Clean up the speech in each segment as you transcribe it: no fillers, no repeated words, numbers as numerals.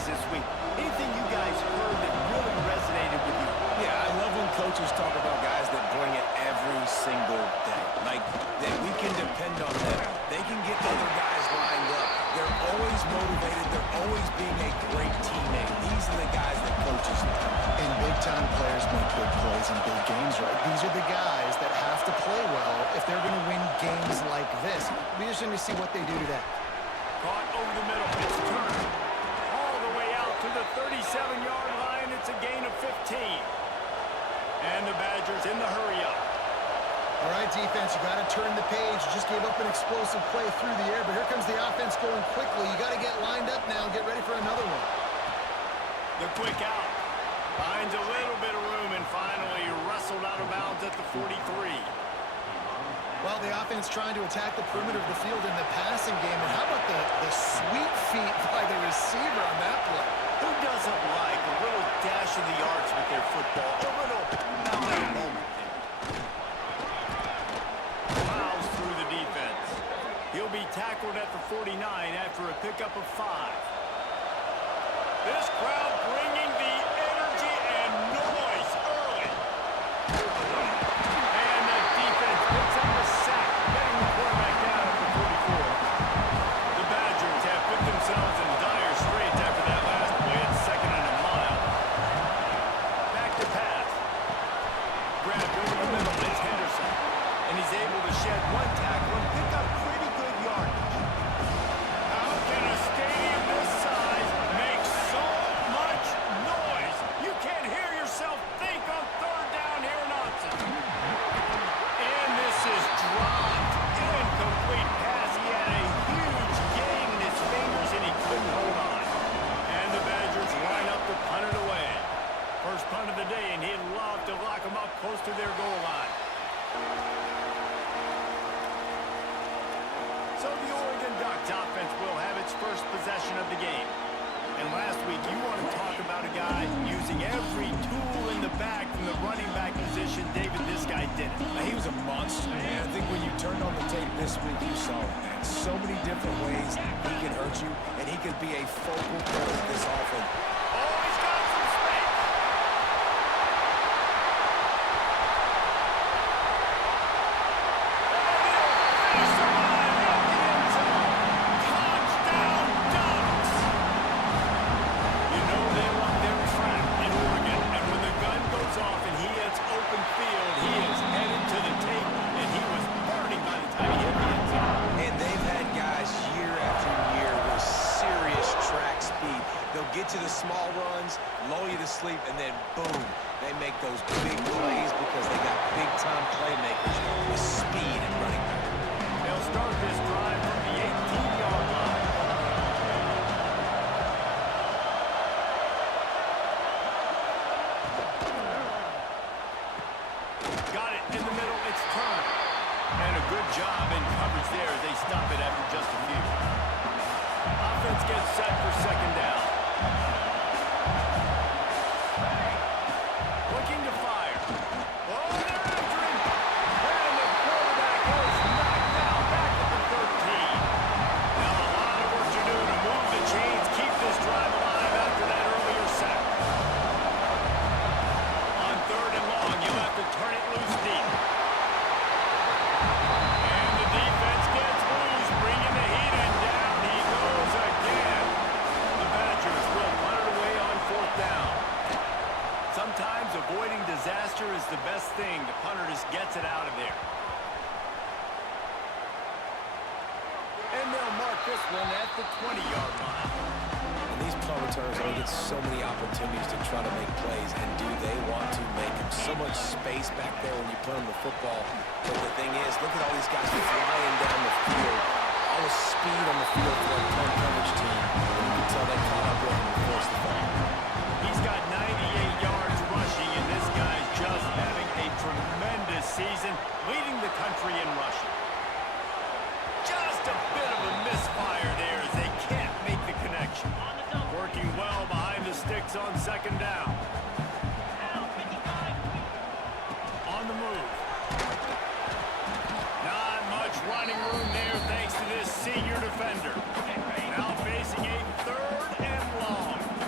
things this week. Anything you guys heard that really resonated with you? Yeah, I love when coaches talk about guys that bring it every single day. Like, that we can depend on them. They can get other guys lined up. They're always motivated. They're always being a great teammate. These are the guys that coaches love. And big-time players make big plays in big games, right? These are the guys that have to play well if they're going to win games like this. Be interesting to see what they do today. Caught over the middle. It's turned all the way out to the 37-yard line. It's a gain of 15. And the Badgers in the hurry-up. All right, defense, you got to turn the page. You just gave up an explosive play through the air, but here comes the offense going quickly. You got to get lined up now and get ready for another one. The quick out. Finds a little bit of room and finally wrestled out of bounds at the 43. Well, the offense trying to attack the perimeter of the field in the passing game. And how about the sweet feet by the receiver on that play? Who doesn't like a little dash of the yards with their football? A little now moment there. Miles through the defense. He'll be tackled at the 49 after a pickup of 5. This crowd bringing the energy and noise early. And the defense picks up a sack, getting the quarterback down at the 44. The Badgers have put themselves in dire straits after that last play. It's 2nd and a mile. Back to pass. Grabbed over the middle. It's Henderson. And he's able to shed 1 tackle and pick up pretty good yardage. How can a stadium this size make so much noise? You can't hear yourself think on 3rd down here in Ncaa. And this is dropped. Incomplete pass. He had a huge gain in his fingers and he couldn't hold on. And the Badgers line up to punt it away. First punt of the day, and he'd love to lock them up close to their goal line. So the Oregon Ducks offense will have its first possession of the game. And last week, you want to talk about a guy using every tool in the bag from the running back position. David, this guy did it. He was a monster, man. I think when you turned on the tape this week, you saw it, man. So many different ways he can hurt you, and he could be a focal point of this offense. Oh, he's got some space. Touchdown, Ducks! You know they love their trap in Oregon, and when the gun goes off and he hits open field, he is headed to the tape, and he was burning by the time he hit the end zone. And they've had guys year after year with serious track speed. They'll get to the small runs, lull you to sleep, and then boom, they make those big plays because they got big-time playmakers with speed and running back. They'll start this drive from the 18-yard line. Got it in the middle. It's turned. And a good job in coverage there as they stop it after just a few. Offense gets set for 2nd down. Looking to fire. Oh, they're after him. And the quarterback is knocked down back at the 13. Now a lot of work to do to move the chains, keep this drive alive after that earlier sack. On 3rd and long, you'll have to turn it loose deep. And the defense gets loose, bringing the heat, and down he goes again. The Badgers will punt it away on 4th down. Sometimes avoiding disaster is the best thing. The punter just gets it out of there. And they'll mark this one at the 20-yard line. And these punt returners only get so many opportunities to try to make plays, and do they want to make them? So much space back there when you put them the football. But the thing is, look at all these guys flying down the field. All the speed on the field for a punt coverage team. And you can tell they caught up with him and forced the ball. He's got 98 yards rushing, and this guy's just having a tremendous season, leading the country in rushing. Just a bit of a misfire there as they can't make the connection. Working well behind the sticks on 2nd down. On the move. Not much running room there thanks to this senior defender. Now facing a 3rd and long.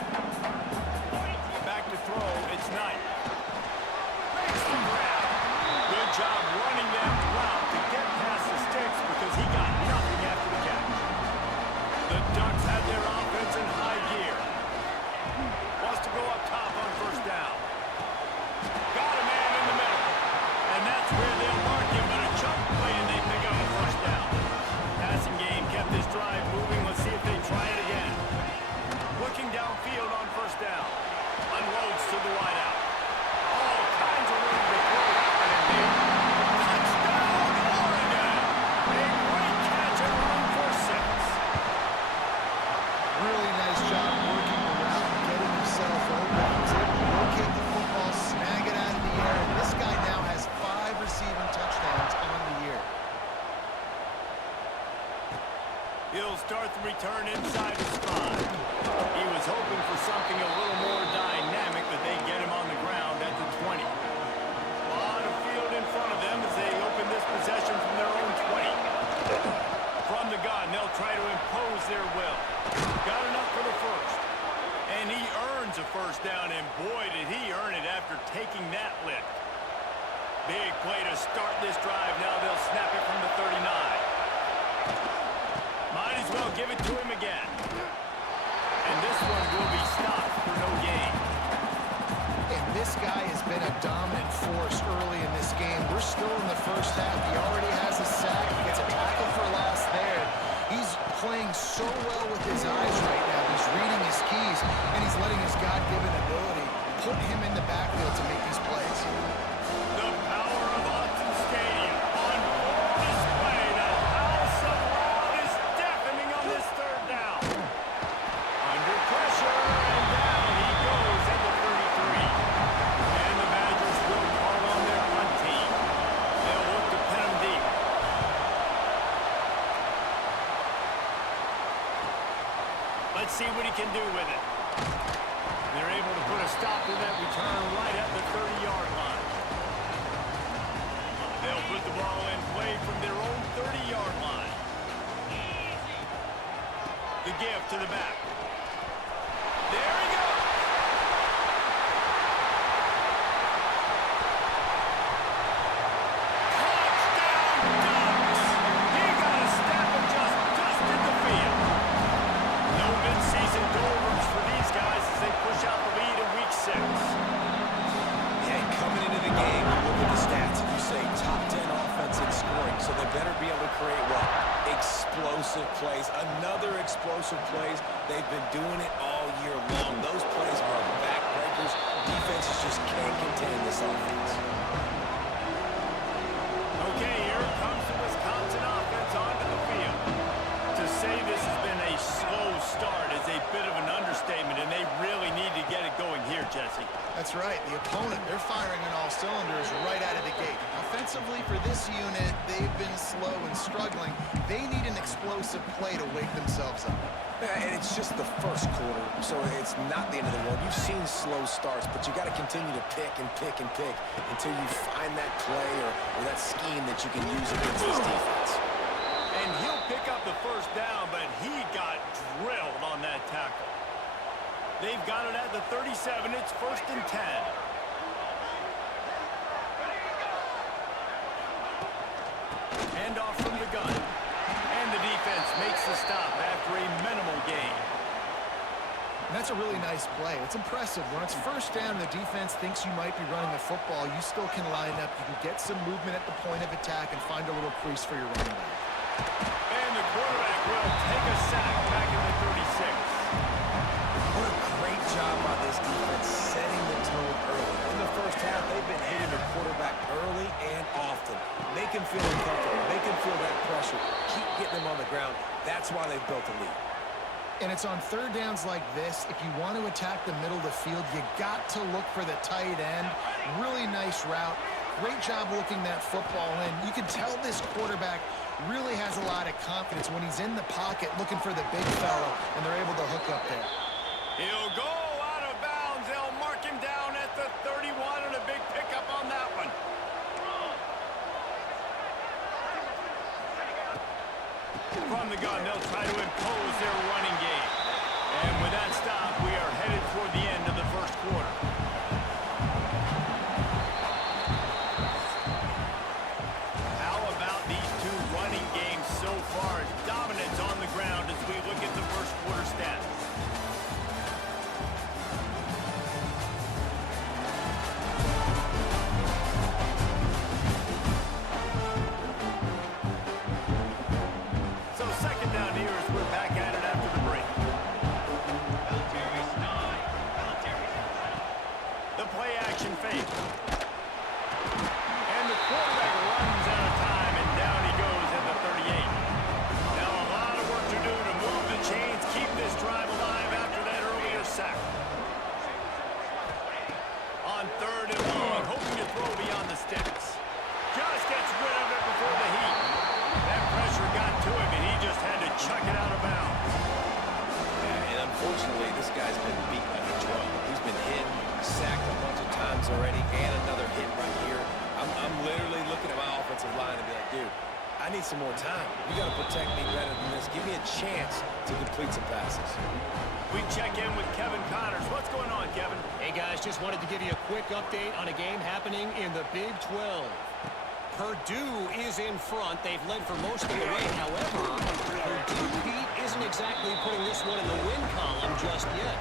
first down, and boy, did he earn it after taking that lift. Big play to start this drive. Now they'll snap it from the 39. Might as well give it to him again. And this one will be stopped for no gain. And this guy has been a dominant force early in this game. We're still in the first half. He already has a sack. He gets a tackle for loss there. He's playing so well with his eyes right now. He's reading his keys, and he's letting his God-given ability put him in the backfield to make these plays. The power of Autzen Stadium on full display. The house of loud is deafening on this third down. Under pressure, and down he goes at the 33. And the Badgers will call on their punt team. They'll look to pin him deep. Let's see what he can do with it. They're able to put a stop to that return right at the 30-yard line. They'll put the ball in play from their own 30-yard line. The give to the back. There he goes. Touchdown, Ducks! He got a step and just dusted the field. No mid-season doldrums for these guys as they push out the lead in week 6. Yeah, coming into the game, you look at the stats, and you say top 10 offense in scoring, so they better be able to create what? Explosive plays. Another explosive plays. They've been doing it all year long. Those plays are backbreakers. Defenses just can't contain this offense. Okay, here comes the Wisconsin offense onto the field. To say this has been a slow start is a bit of an understatement, and they really need to get it going here, Jesse. That's right. The opponent, they're firing on all cylinders right out of the gate. Offensively, for this unit, they've been slow and struggling. They need an explosive play to wake themselves up. Yeah, and it's just the first quarter, so it's not the end of the world. You've seen slow starts, but you got to continue to pick and pick and pick until you find that play or that scheme that you can use against this defense. And he'll pick up the first down, but he got drilled on that tackle. They've got it at the 37. It's 1st and 10. Handoff from the gun. And the defense makes the stop after a minimal gain. And that's a really nice play. It's impressive. When it's first down and the defense thinks you might be running the football, you still can line up. You can get some movement at the point of attack and find a little crease for your running back. And the quarterback will take a sack back in the 36. What a great job by this defense setting the tone early. In the first half, they've been hitting the quarterback early and often. Make him feel uncomfortable. Make him feel that pressure. Keep getting him on the ground. That's why they've built a lead. And it's on third downs like this, if you want to attack the middle of the field, you got to look for the tight end. Really nice route. Great job looking that football in. You can tell this quarterback really has a lot of confidence when he's in the pocket looking for the big fella, and they're able to hook up there. He'll go out of bounds. They'll mark him down at the 31, and a big pickup on that one. From the gun, they'll try to impose their running game. And with that stop, we are headed toward the end of the first quarter. How about these two running games so far? Dominance on the ground as we look at the first quarter stats. So second down here as we're back at it after the break. The play action fake. And the quarterback runs out of time, and down he goes at the 38. Now a lot of work to do to move the chains, keep this drive alive after that earlier sack. On 3rd and long, hoping to throw beyond the sticks. Just gets rid of it before the heat. That pressure got to him, and he just had to chuck it out of bounds. And unfortunately, this guy's been beat like a drum. He's been hit, sacked a bunch of times already, and another hit right here. I'm literally looking at my offensive line and be like, dude, I need some more time. You got to protect me better than this. Give me a chance to complete some passes. We check in with Kevin Connors. What's going on, Kevin? Just wanted to give you a quick update on a game happening in the Big 12. Purdue is in front. They've led for most of the way. However, Purdue, Pete, isn't exactly putting this one in the win column just yet.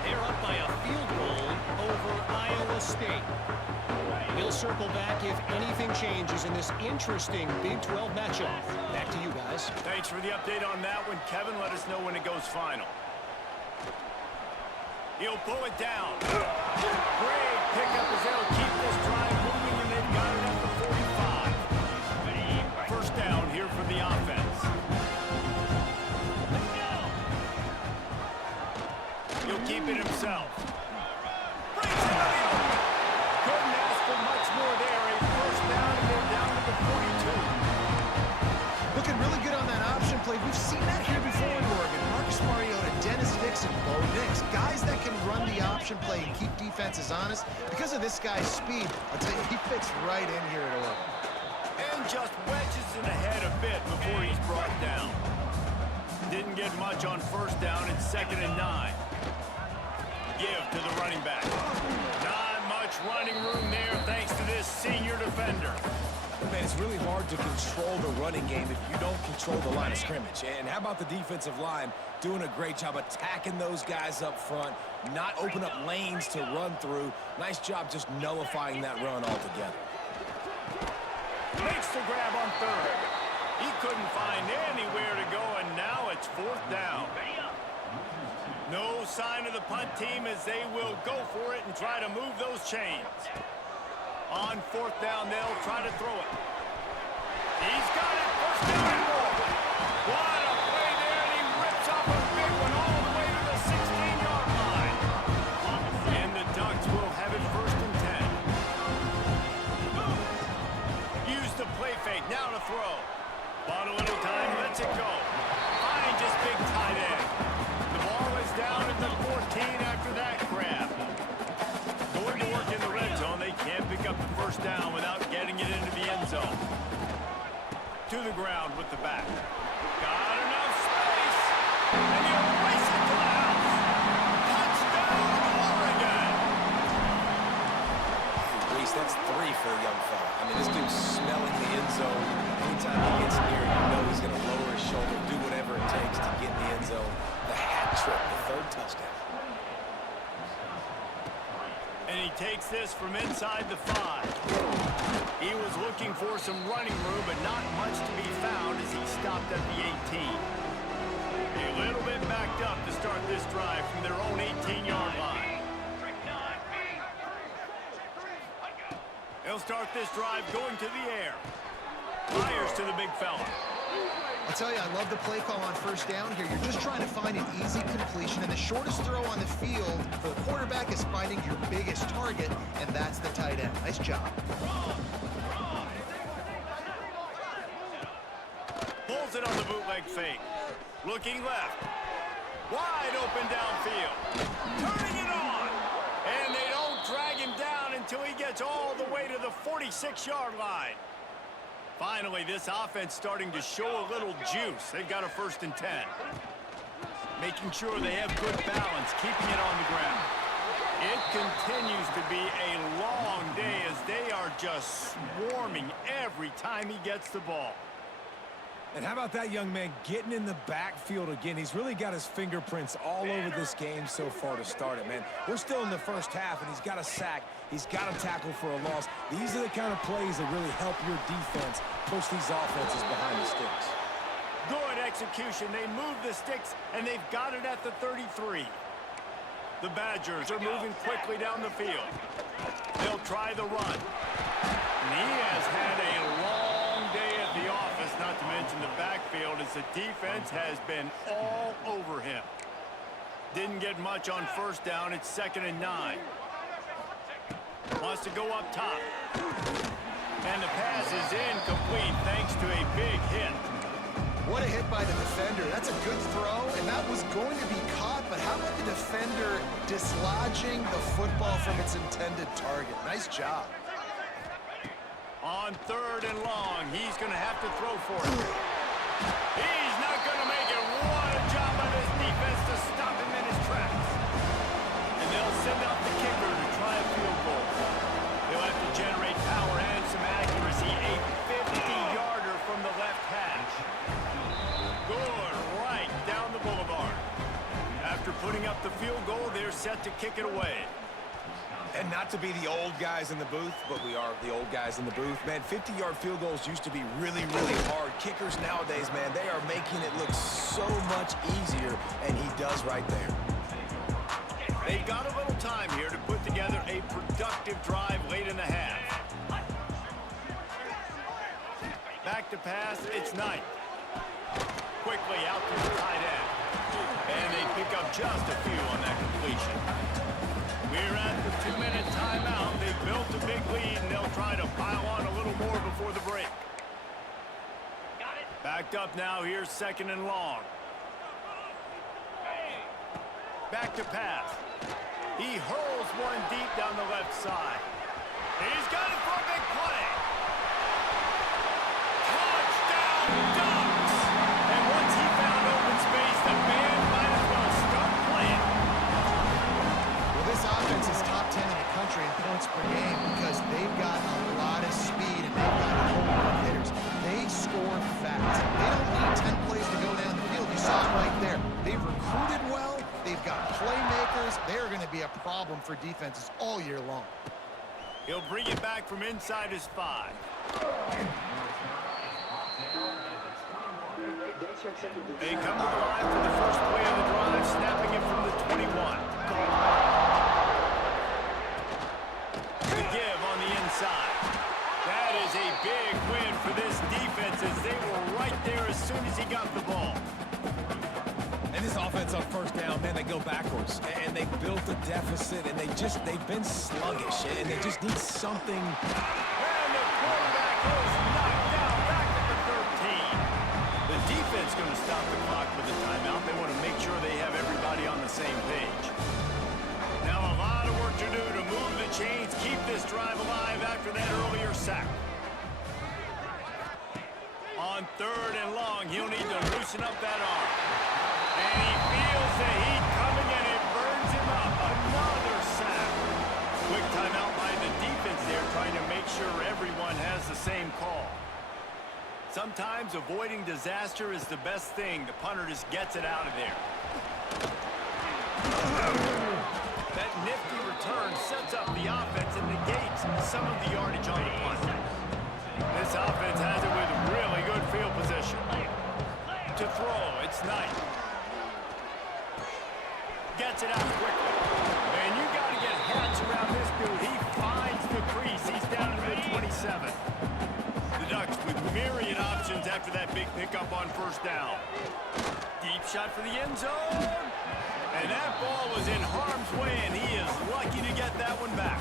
They're up by a field goal over Iowa State. We'll circle back if anything changes in this interesting Big 12 matchup. Back to you guys. Thanks for the update on that one, Kevin. Let us know when it goes final. He'll pull it down. Great pickup as they'll keep this drive moving, and they've got it up to 45. First down here for the offense. He'll keep it himself. Brings it in. Couldn't ask for much more there. A first down, and they're down to the 42. Looking really good on that option play. We've seen that here before in Oregon. Marcus Mariota, Dennis Dixon, Bo Nix. Guys that can run the option play and keep defenses honest. Because of this guy's speed, I'll tell you, he fits right in here at Oregon. And just wedges it ahead a bit before he's brought down. Didn't get much on first down. It's 2nd and 9. Give to the running back. Not much running room there thanks to this senior defender. Man, it's really hard to control the running game if you don't control the line of scrimmage. And how about the defensive line doing a great job attacking those guys up front, not open up lanes to run through. Nice job just nullifying that run altogether. Makes the grab on 3rd. He couldn't find anywhere to go, and now it's 4th down. No sign of the punt team as they will go for it and try to move those chains. On 4th down, they'll try to throw it. He's got it. First down and more. What a play there, and he rips off a big one all the way to the 16-yard line. And the Ducks will have it 1st and 10. Use the play fake. Now to throw. Bought a little time. Lets it go. Finds his big tight end. The ball is down at the 14 after that grab. Going to work in the red zone. They can't pick up the first down without getting it into the end zone. To the ground with the back. Got enough space. And he'll race it to the house. Touchdown, Oregon. Reese, that's 3 for a young fella. I mean, this dude's smelling the end zone. Anytime he gets near, you know he's going to lower his shoulder, do whatever it takes to get in the end zone. The hat trick, the 3rd touchdown. And he takes this from inside the 5. He was looking for some running room, but not much to be found as he stopped at the 18. A little bit backed up to start this drive from their own 18-yard line. They'll start this drive going to the air. Fires to the big fella. I'll tell you, I love the play call on first down here. You're just trying to find an easy completion, and the shortest throw on the field for the quarterback is finding your biggest target, and that's the tight end. Nice job. Pulls it on the bootleg fake. Looking left. Wide open downfield. Turning it on. And they don't drag him down until he gets all the way to the 46-yard line. Finally, this offense starting to show a little juice. They've got a 1st and 10. Making sure they have good balance, keeping it on the ground. It continues to be a long day as they are just swarming every time he gets the ball. And how about that young man getting in the backfield again? He's really got his fingerprints all over this game so far to start it, man. We're still in the first half, and he's got a sack. He's got a tackle for a loss. These are the kind of plays that really help your defense push these offenses behind the sticks. Good execution. They move the sticks, and they've got it at the 33. The Badgers are moving quickly down the field. They'll try the run. And he has had a long day at the office, not to mention the backfield, as the defense has been all over him. Didn't get much on first down. It's 2nd and 9. Wants to go up top. And the pass is incomplete thanks to a big hit. What a hit by the defender. That's a good throw, and that was going to be caught, but how about the defender dislodging the football from its intended target? Nice job. On 3rd and long, he's going to have to throw for it. He's not going to make it. What a job by this defense to stop him in his tracks. And they'll send out the kicker to try putting up the field goal. They're set to kick it away. And not to be the old guys in the booth, but we are the old guys in the booth. Man, 50-yard field goals used to be really, really hard. Kickers nowadays, man, they are making it look so much easier, and he does right there. They've got a little time here to put together a productive drive late in the half. Back to pass, it's Knight. Quickly out to the tight end. And they pick up just a few on that completion. We're at the 2-minute timeout. They've built a big lead, and they'll try to pile on a little more before the break. Backed up now, here's 2nd and long. Back to pass. He hurls one deep down the left side. He's got it for a big play. Touchdown, Ducks! And once he found open space, the band might as well start playing. Well, this offense is top 10 in the country in points per game because they've got a lot of speed and they've got home run hitters. They score fast. They don't need 10 plays to go down the field. You saw it right there. They've recruited well. They've got playmakers. They're going to be a problem for defenses all year long. He'll bring it back from inside his 5. They come to the line for the first play of the drive, snapping it from the 21. The give on the inside. That is a big win for this defense as they were right there as soon as he got the ball. And this offense on first down, man, they go backwards. And they built a deficit, and they've been sluggish, and they just need something. And the quarterback is knocked down back at the 13. The defense going to stop the clock with a timeout. They want to make sure they have everybody on the same page. Now a lot of work to do to move the chains, keep this drive alive after that earlier sack. On 3rd and long, he'll need to loosen up that arm. And he feels the heat coming, and it burns him up. Another sack. Quick timeout by the defense there, trying to make sure everyone has the same call. Sometimes avoiding disaster is the best thing. The punter just gets it out of there. That nifty return sets up the offense and negates some of the yardage on the punt. This offense has it with really good field position. To throw, it's Knight. Gets it out quickly. And you got to get hands around this dude. He finds the crease. He's down to the 27. The Ducks with myriad options after that big pickup on first down. Deep shot for the end zone. And that ball was in harm's way, and he is lucky to get that one back.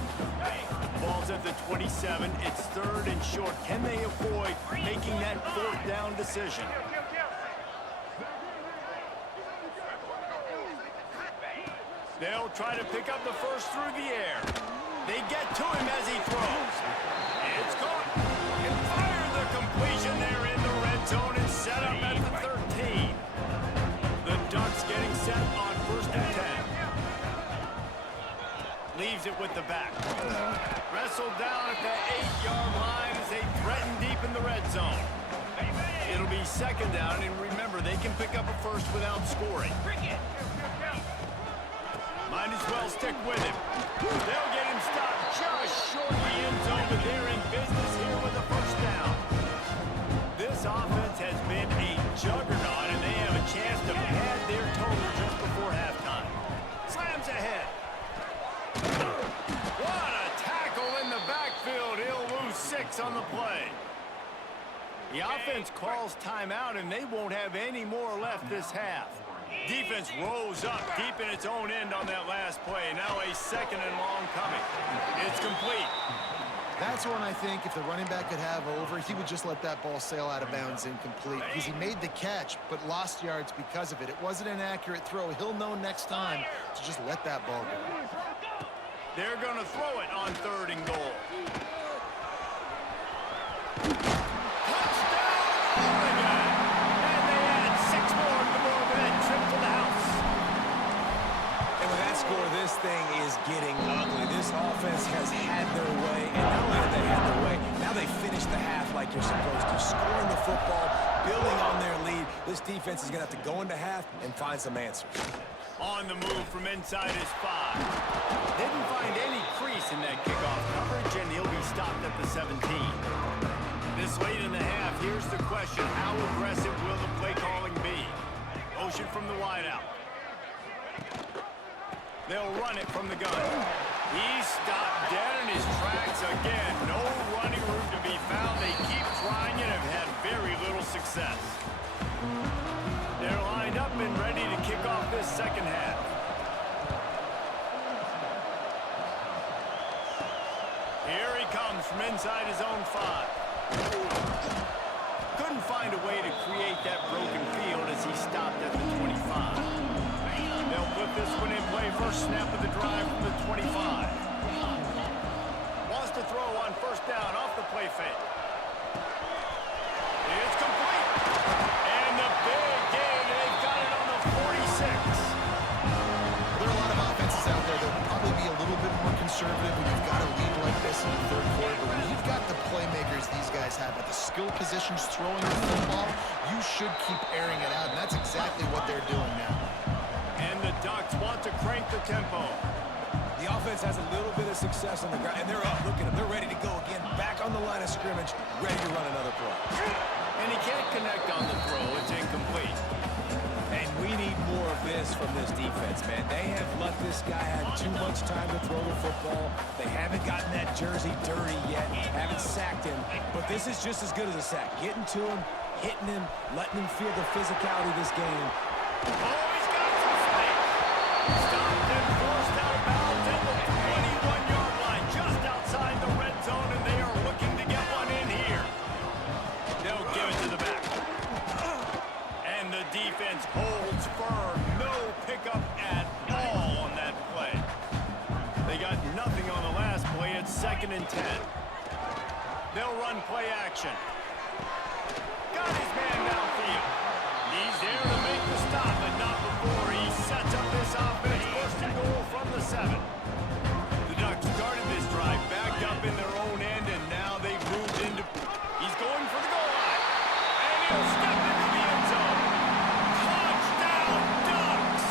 Ball's at the 27. It's 3rd and short. Can they avoid making that 4th down decision? They'll try to pick up the first through the air. They get to him as he throws. It's caught. And fired the completion there in the red zone and set up at the 13. The Ducks getting set on 1st and 10. Leaves it with the back. Wrestled down at the 8-yard line as they threaten deep in the red zone. It'll be 2nd down, and remember, they can pick up a first without scoring. Might as well stick with him. They'll get him stopped just short of the end zone, but they're in business here with a 1st down. This offense has been a juggernaut, and they have a chance to pad their total just before halftime. Slams ahead. What a tackle in the backfield. He'll lose 6 on the play. The offense calls timeout, and they won't have any more left this half. Defense rose up deep in its own end on that last play. Now a 2nd and long coming. It's complete. That's one I think if the running back could have over, he would just let that ball sail out of bounds incomplete because he made the catch but lost yards because of it. It wasn't an accurate throw. He'll know next time to just let that ball go. They're going to throw it on 3rd and goal. This thing is getting ugly. This offense has had their way, and not only have they had their way, now they finish the half like you're supposed to, scoring the football, building on their lead. This defense is going to have to go into half and find some answers. On the move from inside his 5. Didn't find any crease in that kickoff coverage, and he'll be stopped at the 17. This late in the half, here's the question. How aggressive will the play calling be? Motion from the wideout. They'll run it from the gun. He's stopped dead in his tracks again. No running room to be found. They keep trying and have had very little success. They're lined up and ready to kick off this second half. Here he comes from inside his own 5. Couldn't find a way to create that broken field as he stopped at the 25. They'll put this one in play. First snap of the drive from the 25. Wants to throw on first down off the play fake. It's complete. And the big gain, and they've got it on the 46. There are a lot of offenses out there that will probably be a little bit more conservative when you've got a lead like this in the third quarter. But when you've got the playmakers these guys have at the skill positions throwing the football, you should keep airing it out. And that's exactly what they're doing now. And the Ducks want to crank the tempo. The offense has a little bit of success on the ground, and they're up. Look at them. They're ready to go again. Back on the line of scrimmage, ready to run another play. And he can't connect on the throw. It's incomplete. And we need more of this from this defense, man. They have let this guy have too much time to throw the football. They haven't gotten that jersey dirty yet, haven't sacked him. But this is just as good as a sack. Getting to him, hitting him, letting him feel the physicality of this game. Oh, he's got some space. Stopped and forced out of bounds at the 21-yard line, just outside the red zone, and they are looking to get one in here. They'll give it to the back. And the defense holds firm. No pickup at all on that play. They got nothing on the last play. It's 2nd and 10. They'll run play action. Got his man downfield. He's there to make the stop, but not before he sets up this offense. First and goal from the 7. The Ducks started this drive backed up in their own end, and now they've moved into... He's going for the goal line. And he'll step into the end zone. Touchdown, Ducks!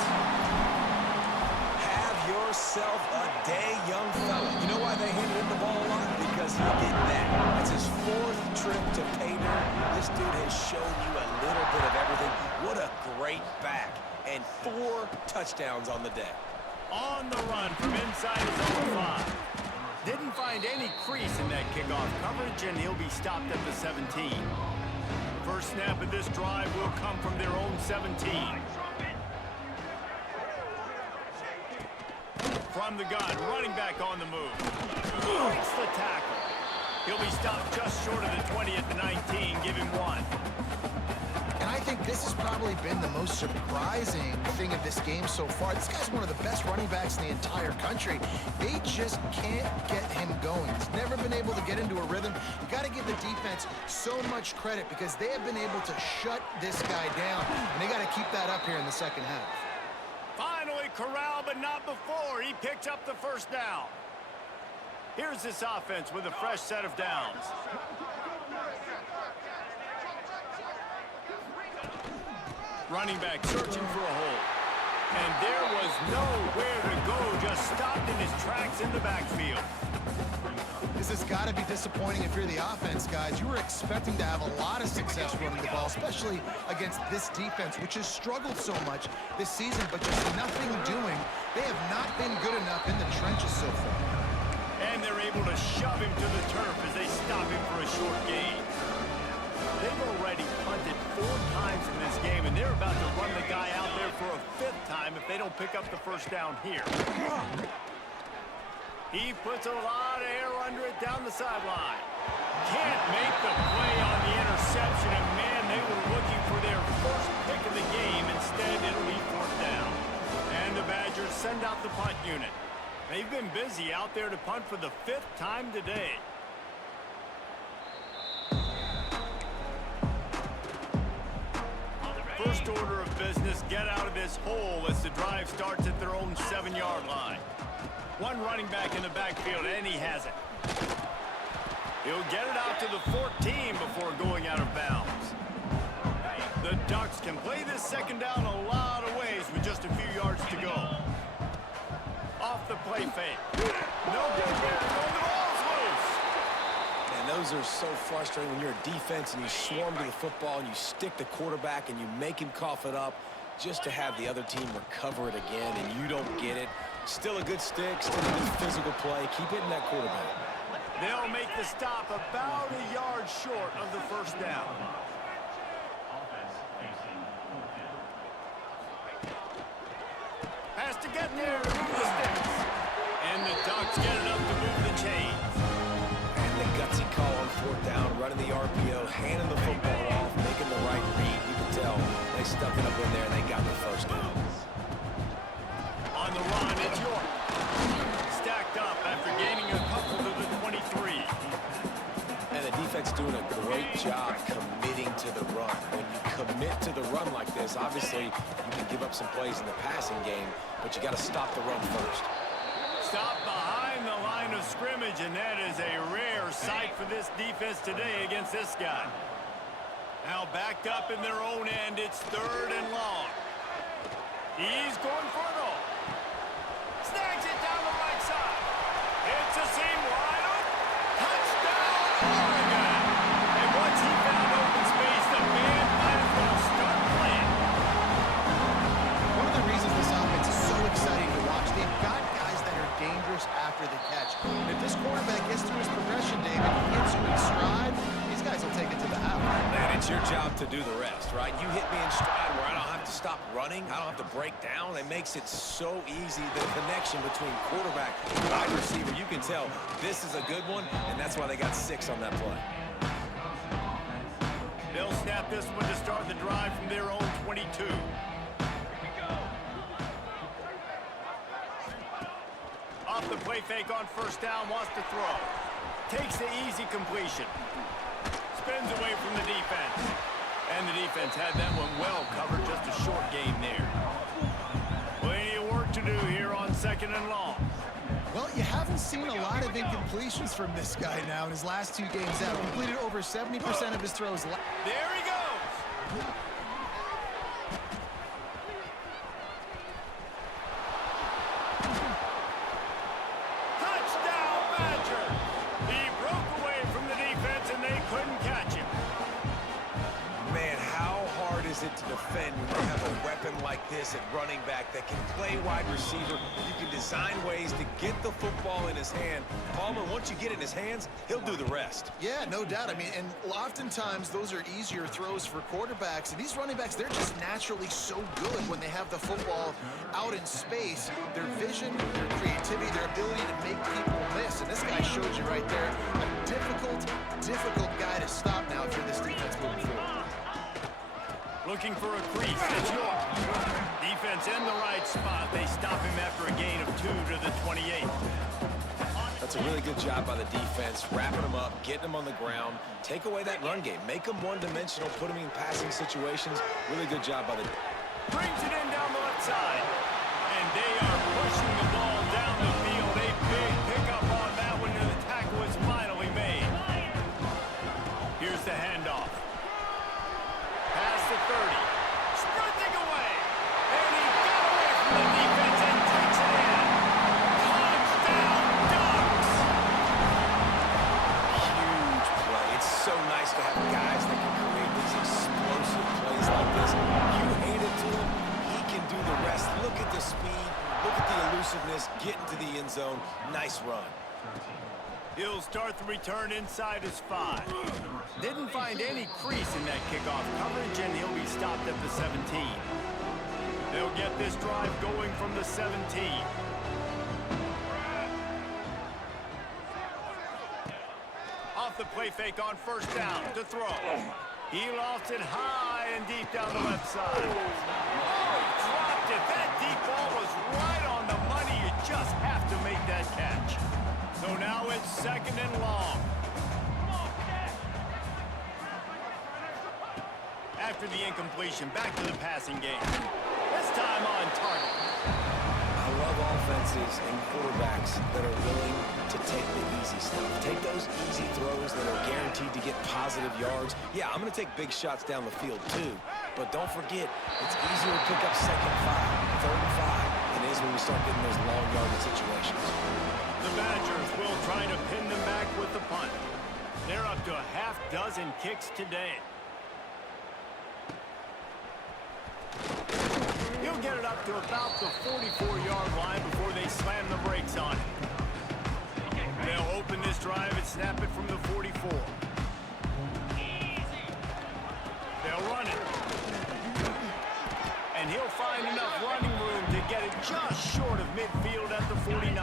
Have yourself a day, young fella. You know why they handed him the ball a lot? Because he did that. That's his 4th trip to pay dirt. This dude has shown you a little bit of everything. What a great back. And 4 touchdowns on the day. On the run from inside his own 5. Didn't find any crease in that kickoff coverage, and he'll be stopped at the 17. First snap of this drive will come from their own 17. From the gun, running back on the move. Breaks the tackle. He'll be stopped just short of the 20 at the 19. Give him 1. And I think this has probably been the most surprising thing of this game so far. This guy's one of the best running backs in the entire country. They just can't get him going. He's never been able to get into a rhythm. You got to give the defense so much credit because they have been able to shut this guy down. And they got to keep that up here in the second half. Finally corralled, but not before. He picked up the first down. Here's this offense with a fresh set of downs. Running back searching for a hole. And there was nowhere to go, just stopped in his tracks in the backfield. This has got to be disappointing if you're the offense, guys. You were expecting to have a lot of success running the ball, especially against this defense, which has struggled so much this season, but just nothing doing. They have not been good enough in the trenches so far. And they're able to shove him to the turf as they stop him for a short gain. They've already punted 4 times in this game, and they're about to run the guy out there for a 5th time if they don't pick up the first down here. He puts a lot of air under it down the sideline. Can't make the play on the interception, and man, they were looking for their first pick of the game. Instead, it'll be 4th down. And the Badgers send out the punt unit. They've been busy out there to punt for the 5th time today. First order of business, get out of this hole as the drive starts at their own 7-yard line. One running back in the backfield, and he has it. He'll get it out to the 14 before going out of bounds. The Ducks can play this second down a lot of ways with just a few yards to go. play fake. No good there. The ball's loose. And those are so frustrating when you're a defense and you swarm to the football and you stick the quarterback and you make him cough it up just to have the other team recover it again and you don't get it. Still a good stick, still a good physical play. Keep hitting that quarterback. They'll make the stop about a yard short of the first down. Has to get there to move the sticks. And the Ducks get enough to move the chains. And the gutsy call on fourth down, running the RPO, handing the football off, making the right read. You can tell they stuck it up in there and they got the first down. On the run, it's York. Stacked up after gaining a couple to the 23. And the defense doing a great job committing to the run. When you commit to the run like this, obviously you can give up some plays in the passing game, but you got to stop the run first. Stop behind the line of scrimmage, and that is a rare sight for this defense today against this guy. Now backed up in their own end, it's 3rd and long. He's going for it all. Snags it down the right side. It's a seam wide open. Touchdown, Oregon! And once he found open space, the band might as well start playing. One of the reasons this offense is so exciting to watch, they've got guys that are dangerous after the catch. And if this quarterback gets through his progression, David, he hits you in stride, these guys will take it to the house. Man, it's your job to do the rest, right? You hit me in stride where I don't have to stop running. I don't have to break down. It makes it so easy, the connection between quarterback and wide receiver. You can tell this is a good one, and that's why they got 6 on that play. They'll snap this one to start the drive from their own 22. Off the play fake on first down, wants to throw. Takes the easy completion. Spins away from the defense. And the defense had that one well covered, just a short game there. Plenty of work to do here on 2nd and long. Well, you haven't seen a lot of incompletions from this guy now in his last 2 games out. Completed over 70% of his throws. There he goes. Touchdown, Badger. He broke away from the defense and they couldn't catch him. Man, how hard is it to defend when you have a weapon like this at running back that can play wide receiver? You can design ways to get the football in his hand. Palmer, once you get it in his hands, he'll do the rest. Yeah, no doubt. I mean, and oftentimes those are easier throws for quarterbacks. And these running backs, they're just naturally so good when they have the football out in space. Their vision, their creativity, their ability to make people miss. And this guy showed you right there a difficult guy to stop now if you're this defense moving forward. Looking for a crease. It's York. Defense in the right spot. They stop him after a gain of 2 to the 28. That's a really good job by the defense, wrapping them up, getting them on the ground, take away that run game, make them one-dimensional, put them in passing situations. Really good job by the... Brings it in down the left side. And they are pushing the ball down the field. A big pickup on that one, and the tackle is finally made. Here's the handoff. Past the 30. Sprinting away. And he got away from the defense and takes it in. Touchdown, Ducks! Huge play. It's so nice to have guys that can create these explosive plays like this. You hand it to him, he can do the rest. Look at the speed, look at the elusiveness, get into the end zone. Nice run. He'll start the return inside his 5. Didn't find any crease in that kickoff coverage, and he'll be stopped at the 17. They'll get this drive going from the 17. Off the play fake on first down to throw. He lofts it high and deep down the left side. Oh, he dropped it. That deep ball was right on the money. You just have to make that catch. So now it's 2nd and long. After the incompletion, back to the passing game. This time on target. I love offenses and quarterbacks that are willing to take the easy stuff. Take those easy throws that are guaranteed to get positive yards. Yeah, I'm going to take big shots down the field too. But don't forget, it's easier to pick up 2nd and 5, 3rd and 5 than it is when we start getting those long yardage situations. The Badgers will try to pin them back with the punt. They're up to a half dozen kicks today. He'll get it up to about the 44-yard line before they slam the brakes on it. They'll open this drive and snap it from the 44. They'll run it. And he'll find enough running room to get it just short of midfield at the 49.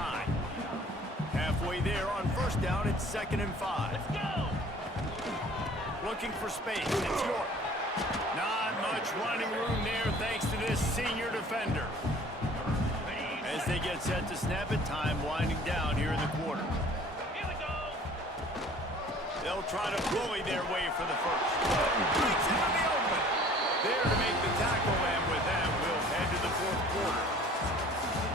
Halfway there on first down, it's 2nd and 5. Let's go! Looking for space, it's York. Not much running room there thanks to this senior defender. As they get set to snap it, time winding down here in the quarter. Here we go! They'll try to bully their way for the first. Breaks into the open. There to make the tackle, and with that, we'll head to the 4th quarter.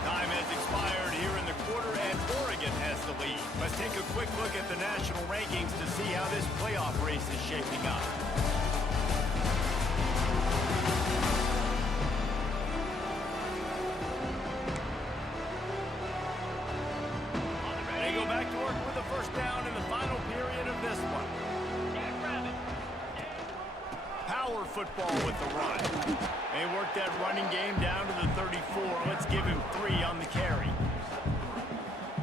Time has expired here in the quarter, and Oregon has the lead. Let's take a quick look at the national rankings to see how this playoff race is shaping up. They go back to work with the first down in the final period of this one. Power football with the run. They work that running game down to the 34. Let's give him 3 on the carry.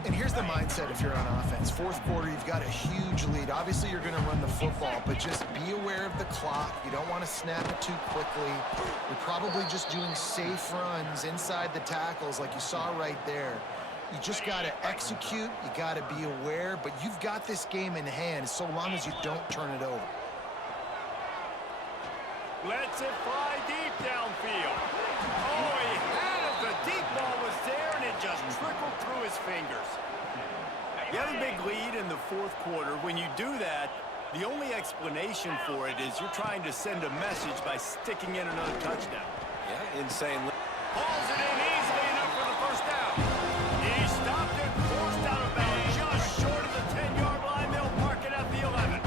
And here's the mindset if you're on offense. 4th quarter, you've got a huge lead. Obviously, you're going to run the football, but just be aware of the clock. You don't want to snap it too quickly. You're probably just doing safe runs inside the tackles like you saw right there. You just got to execute. You got to be aware, but you've got this game in hand so long as you don't turn it over. Lets it fly deep downfield. Oh, he had it. The deep ball was there, and it just trickled through his fingers. You have a big lead in the 4th quarter. When you do that, the only explanation for it is you're trying to send a message by sticking in another touchdown. Yeah, insane. Hauls it in easily enough for the first down. He stopped it, forced out of bounds, just short of the 10-yard line. They'll mark it at the 11.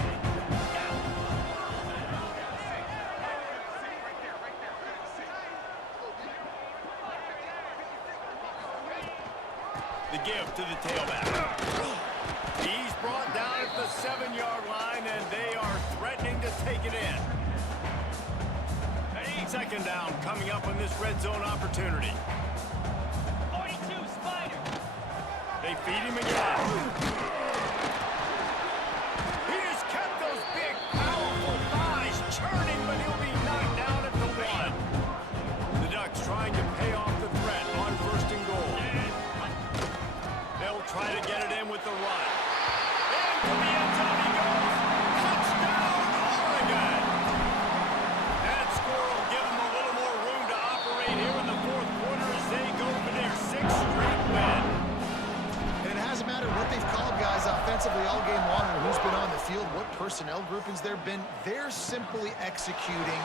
The give to the tailback. He's brought down at the 7-yard line, and they are threatening to take it in. 2nd down coming up on this red zone opportunity. 42 Spider. They feed him again. He just kept those big, powerful thighs churning, but he'll be knocked down at the 1. The Ducks trying to pay off the threat on 1st and goal. They'll try to get it in with the run. Into the end zone he goes. Touchdown, Oregon! That score will give them a little more room to operate here in the 4th quarter as they go for their 6th straight win. And it hasn't mattered what they've called, guys, offensively all game long, or who's been on the field, what personnel groupings there have been. They're simply executing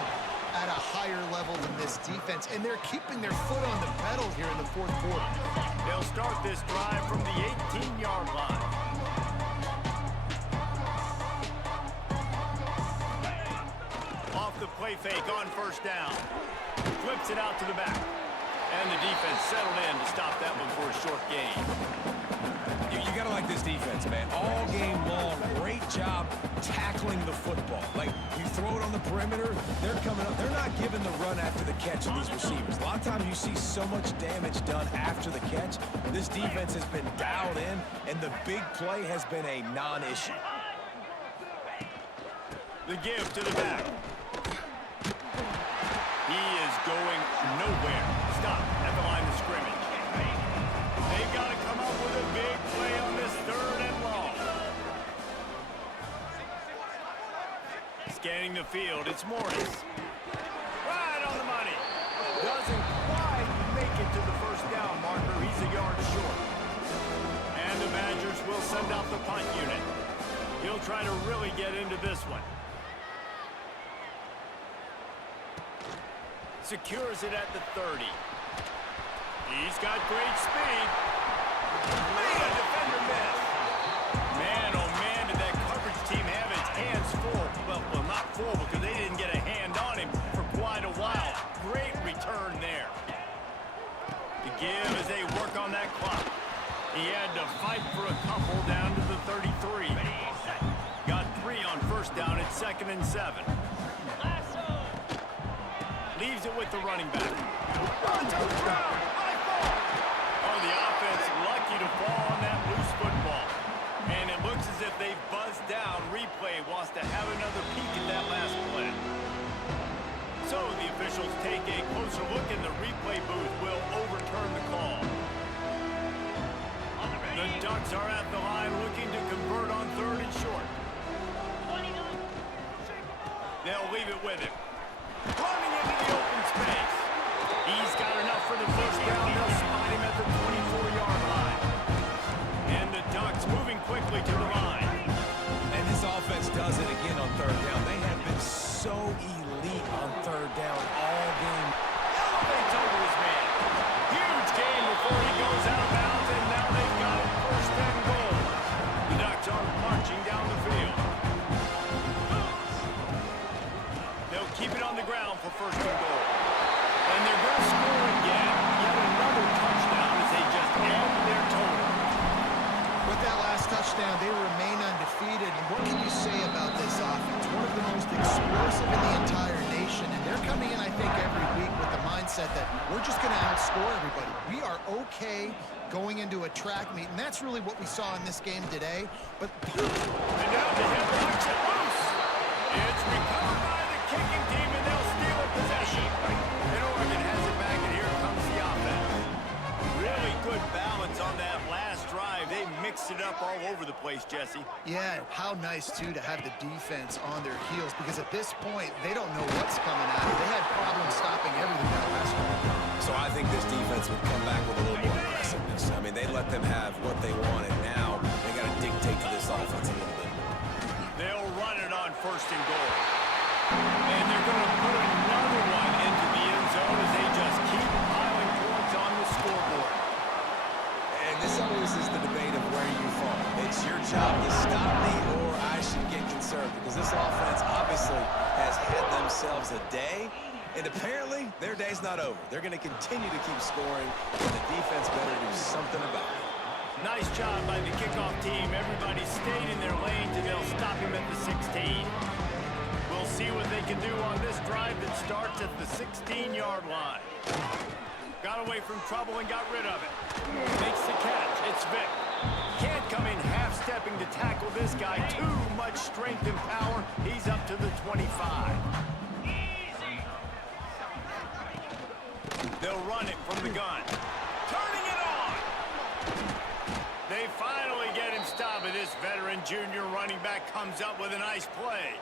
at a higher level than this defense, and they're keeping their foot on the pedal here in the 4th quarter. They'll start this drive from the 18-yard line. Off the play fake on first down. Flips it out to the back. And the defense settled in to stop that one for a short gain. You got to like this defense, man. All game long, great job tackling the football. Like, you throw it on the perimeter, they're coming up. They're not giving the run after the catch of these receivers. A lot of times you see so much damage done after the catch. This defense has been dialed in, and the big play has been a non-issue. The give to the back. He is going nowhere. Stop at the line of scrimmage. They've got to come up with a big play on this 3rd and long. Scanning the field, it's Morris. Right on the money. Doesn't quite make it to the first down marker. He's a yard short. And the Badgers will send out the punt unit. He'll try to really get into this one. Secures it at the 30. He's got great speed. Man, a defender miss. Man, oh man, did that coverage team have its hands full. Well, not full because they didn't get a hand on him for quite a while. Great return there. The give give as they work on that clock. He had to fight for a couple down to the 33. Got 3 on first down at 2nd and 7. Leaves it with the running back. Runs on the ground. High ball. Oh, the offense lucky to fall on that loose football. And it looks as if they've buzzed down. Replay wants to have another peek at that last play. So the officials take a closer look and the replay booth will overturn the call. The Ducks are at the line looking to convert on 3rd and short. They'll leave it with him. Running into the open space. He's got enough for the first down. They'll spot him at the 24-yard line. And the Ducks moving quickly to the line. And this offense does it again on 3rd down. They have been so elite on 3rd down all game. Elevates over his man. Huge gain before he goes out of bounds, and now they've got it 1st and goal. The Ducks are marching down the field. They'll keep it on the ground for 1st and goal. And they're going to score again. Yet another touchdown as they just add to their total. With that last touchdown, they remain undefeated. And what can you say about this offense? One of the most explosive in the entire nation. And they're coming in, I think, every week with the mindset that we're just going to outscore everybody. We are okay going into a track meet. And that's really what we saw in this game today. But and now the hit knocks it loose. It's recovered by the kicking team, and they'll steal a possession. And Oregon has it back, and here comes the offense. Really good balance on that last drive. They mixed it up all over the place, Jesse. yeah, how nice, too, to have the defense on their heels. Because at this point, they don't know what's coming at them. They had problems stopping everything that last drive. So I think this defense would come back with a little more aggressiveness. I mean, they let them have what they wanted. Now they got to dictate to this offense a little bit more. They'll run it on 1st and goal. And they're going to put another one into the end zone as they just keep piling points on the scoreboard. And this always is the debate of where you fall. It's your job to stop me or I should get concerned because this offense obviously has had themselves a day. And apparently, their day's not over. They're going to continue to keep scoring, and the defense better do something about it. Nice job by the kickoff team. Everybody stayed in their lanes, and they'll stop him at the 16. We'll see what they can do on this drive that starts at the 16-yard line. Got away from trouble and got rid of it. Makes the catch. It's Vic. Can't come in half-stepping to tackle this guy. Too much strength and power. He's up to the 25. They'll run it from the gun. Turning it on. They finally get him stopped, and this veteran junior running back comes up with a nice play.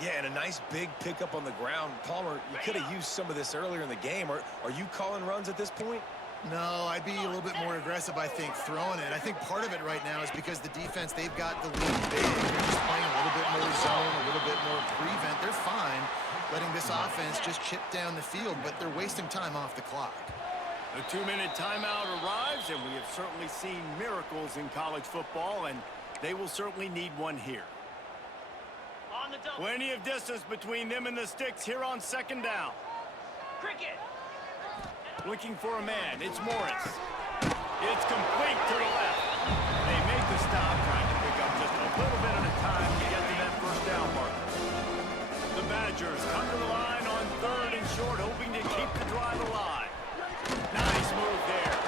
Yeah, and a nice big pickup on the ground. Palmer, you could have used some of this earlier in the game. Are you calling runs at this point? No, I'd be a little bit more aggressive, I think, throwing it. I think part of it right now is because the defense, they've got the lead big. They're just playing a little bit more zone, a little bit more prevent. They're fine letting this offense just chip down the field, but they're wasting time off the clock. The 2-minute timeout arrives, and we have certainly seen miracles in college football, and they will certainly need one here. Plenty of distance between them and the sticks here on 2nd down. Cricket. Looking for a man. It's Morris. It's complete to the left. They make the stop, trying to pick up just a little bit at a time to get to that 1st down marker. The Badgers come to the line on 3rd and short, hoping to keep the drive alive. Nice move there.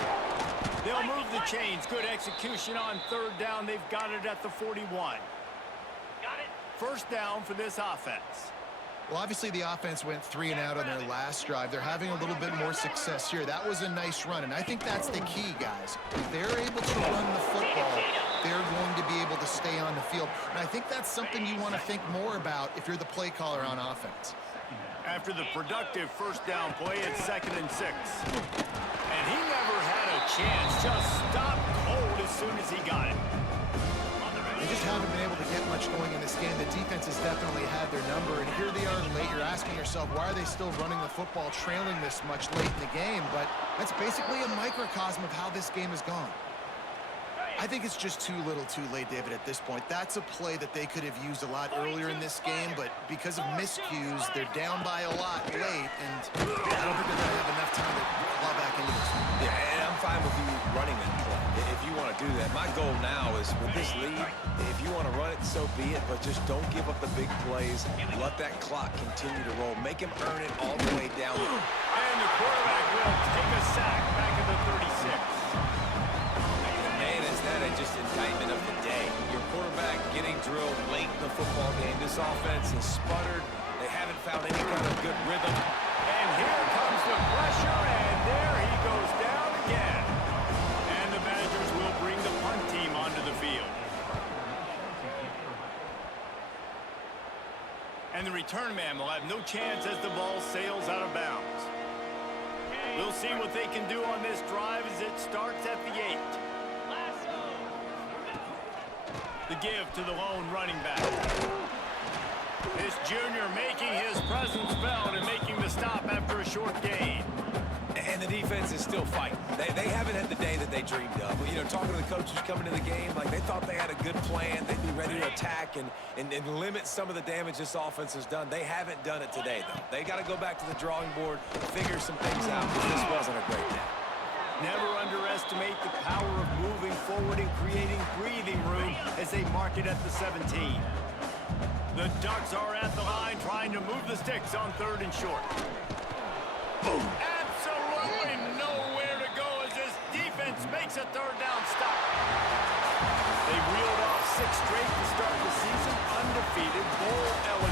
They'll move the chains. Good execution on 3rd down. They've got it at the 41. Got it. 1st down for this offense. Well, obviously the offense went 3 and out on their last drive. They're having a little bit more success here. That was a nice run, and I think that's the key, guys. If they're able to run the football, they're going to be able to stay on the field. And I think that's something you want to think more about if you're the play caller on offense. After the productive 1st down play, it's 2nd and 6. And he never had a chance. Just stopped cold as soon as he got it. They just haven't been able to get much going in this game. The defense has definitely had their number, and here they are late. You're asking yourself, why are they still running the football, trailing this much late in the game? But that's basically a microcosm of how this game has gone. I think it's just too little too late, David, at this point. That's a play that they could have used a lot earlier in this game, but because of miscues, they're down by a lot late, and I don't think they're going to have enough time to claw back into this. Yeah, and I'm to that. My goal now is with this lead, if you want to run it, so be it, but just don't give up the big plays. Let that clock continue to roll. Make him earn it all the way down. And the quarterback will take a sack back at the 36. Man, is that just indictment of the day. Your quarterback getting drilled late in the football game. This offense has sputtered. They haven't found any kind of good rhythm. And here comes the pressure, and there he goes down again. And the Badgers will bring the punt team onto the field. And the return man will have no chance as the ball sails out of bounds. We'll see what they can do on this drive as it starts at the 8. The give to the lone running back. This junior making his presence felt and making the stop after a short gain. And the defense is still fighting. They haven't had the day that they dreamed of. You know, talking to the coaches coming into the game, like they thought they had a good plan. They'd be ready to attack and limit some of the damage this offense has done. They haven't done it today, though. They got to go back to the drawing board, figure some things out, because this wasn't a great day. Never underestimate the power of moving forward and creating breathing room as they mark it at the 17. The Ducks are at the line trying to move the sticks on 3rd and short. Absolutely nowhere to go as this defense makes a 3rd down stop. They reeled off 6 straight to start the season, undefeated, bowl eligible.